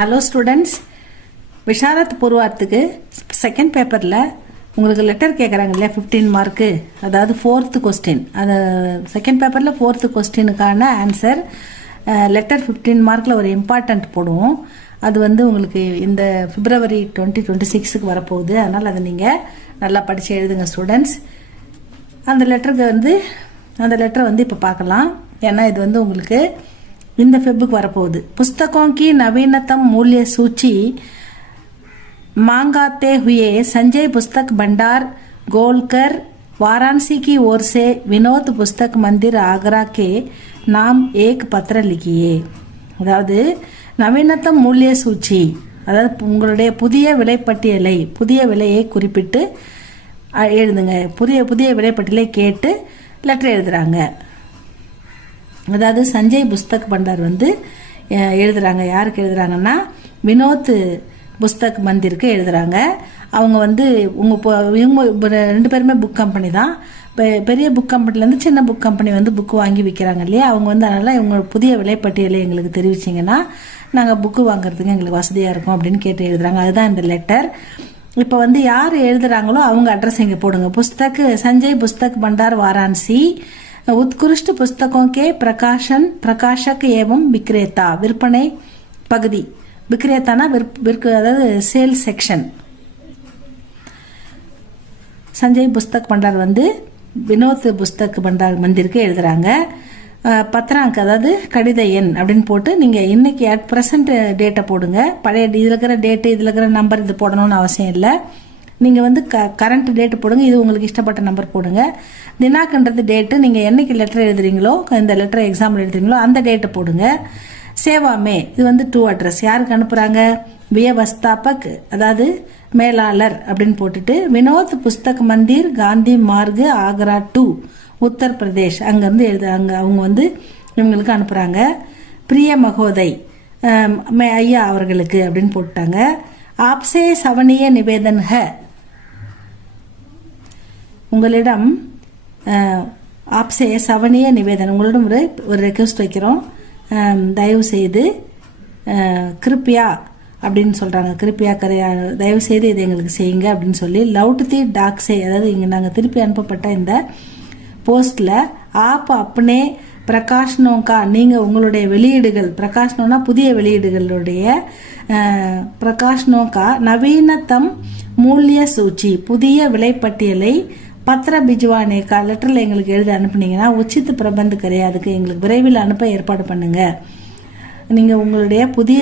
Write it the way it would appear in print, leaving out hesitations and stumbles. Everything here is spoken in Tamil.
ஹலோ ஸ்டூடெண்ட்ஸ், விஷாரத் பூர்வார்த்துக்கு செகண்ட் பேப்பரில் உங்களுக்கு லெட்டர் கேட்குறாங்க இல்லையா, 15 மார்க்கு, அதாவது 4th கொஸ்டின். அது செகண்ட் பேப்பரில் 4th கொஸ்டினுக்கான ஆன்சர் லெட்டர் 15 மார்க்கில் ஒரு இம்பார்ட்டண்ட் போடுவோம். அது உங்களுக்கு இந்த February 2026க்கு வரப்போகுது. அதனால் அதை நீங்கள் நல்லா படித்து எழுதுங்க ஸ்டூடெண்ட்ஸ். அந்த லெட்டரை இப்போ பார்க்கலாம். ஏன்னா இது உங்களுக்கு இந்த फेब வரப்போகுது. पुस्तकों की नवीनतम मूल्य सूची मांगाते हुए संजय पुस्तक भंडार गोलकर वाराणसी की ओर से विनोद पुस्तक मंदिर आगरा के नाम एक पत्र लिखिए. அதாவது நவீனத்தம் மூல்ய சூச்சி, அதாவது உங்களுடைய புதிய விலைப்பட்டியலை, புதிய விலையை குறிப்பிட்டு எழுதுங்க. புதிய விலைப்பட்டியலை கேட்டு லெட்டர் எழுதுறாங்க. அதாவது சஞ்சய் புஸ்தக் பண்டார் எழுதுறாங்க. யாருக்கு எழுதுறாங்கன்னா வினோத் புஸ்தக் மந்திருக்கு எழுதுறாங்க. அவங்க இவங்க ரெண்டு பேருமே புக் கம்பெனி தான். பெரிய புக் கம்பெனிலேருந்து சின்ன புக் கம்பெனி புக்கு வாங்கி விற்கிறாங்க இல்லையா. அவங்க அதனால் இவங்க புதிய விலைப்பட்டியலை எங்களுக்கு தெரிவிச்சிங்கன்னா நாங்கள் புக்கு வாங்குறதுக்கு எங்களுக்கு வசதியாக இருக்கும் அப்படின்னு கேட்டு எழுதுறாங்க. அதுதான் இந்த லெட்டர். இப்போ யார் எழுதுறாங்களோ அவங்க அட்ரஸ் இங்கே போடுங்க. சஞ்சய் புஸ்தக் பண்டார் வாராणसी, उत्कृष्ट पुस्तकों के प्रकाशक एवं विक्रेता, விற்பனை பகுதி. விக்ரேத்தானா அதாவது சேல்ஸ் செக்ஷன். சஞ்சய் புஸ்தக் பண்டார் வினோத் புஸ்தக் பண்டார் மந்திருக்கு எழுதுறாங்க. பத்திராங்க் அதாவது கடித எண் அப்படின்னு போட்டு நீங்கள் இன்னைக்கு அட் ப்ரெசன்ட் டேட்டை போடுங்க. பழைய இதில் இருக்கிற டேட்டு, இதில் இருக்கிற நம்பர் இது போடணும்னு அவசியம் இல்லை. நீங்கள் கரண்ட் டேட்டு போடுங்க. இது உங்களுக்கு இஷ்டப்பட்ட நம்பர் போடுங்க. தினாக்குன்றது டேட்டு. நீங்கள் என்னைக்கு லெட்டர் எழுதுறீங்களோ, இந்த லெட்டர் எக்ஸாம்பிள் எழுதுறீங்களோ அந்த டேட்டை போடுங்க. சேவாமே இது டூ அட்ரஸ். யாருக்கு அனுப்புகிறாங்க? வியவஸ்தாபக் அதாவது மேலாளர் அப்படின்னு போட்டுட்டு வினோத் புஸ்தக் மந்திர் காந்தி மார்க் ஆக்ரா 2 உத்தரப்பிரதேஷ் அங்கேருந்து அவங்க இவங்களுக்கு அனுப்புகிறாங்க. பிரிய மகோதை ஐயா அவர்களுக்கு அப்படின்னு போட்டாங்க. ஆப்சே சவனிய நிவேதன் ஹ, உங்களிடம் ஆப்சே சவனிய நிவேதன், உங்களிடம் ஒரு ரெக்வஸ்ட் வைக்கிறோம். தயவு செய்து கிருப்பியா அப்படின்னு சொல்கிறாங்க. கிருப்பியா கரையா, தயவு செய்து இதை எங்களுக்கு செய்யுங்க அப்படின்னு சொல்லி லவுட்தி டாக்ஸே, அதாவது இங்கே நாங்கள் திருப்பி அனுப்பப்பட்ட இந்த போஸ்டில் ஆப் அப்னே பிரகாஷ்னோங்கா, நீங்கள் உங்களுடைய வெளியீடுகள், பிரகாஷ்னோனா புதிய வெளியீடுகளுடைய பிரகாஷ்னோங்கா நவீனத்தம் மூல்ய சூச்சி, புதிய விலைப்பட்டியலை பத்திர பிஜ்வானேக்கா லெட்டரில் எங்களுக்கு எழுதி அனுப்புனீங்கன்னா உச்சித் பிரபந்த் கிடையாதுக்கு எங்களுக்கு விரைவில் அனுப்ப ஏற்பாடு பண்ணுங்க. நீங்கள் உங்களுடைய புதிய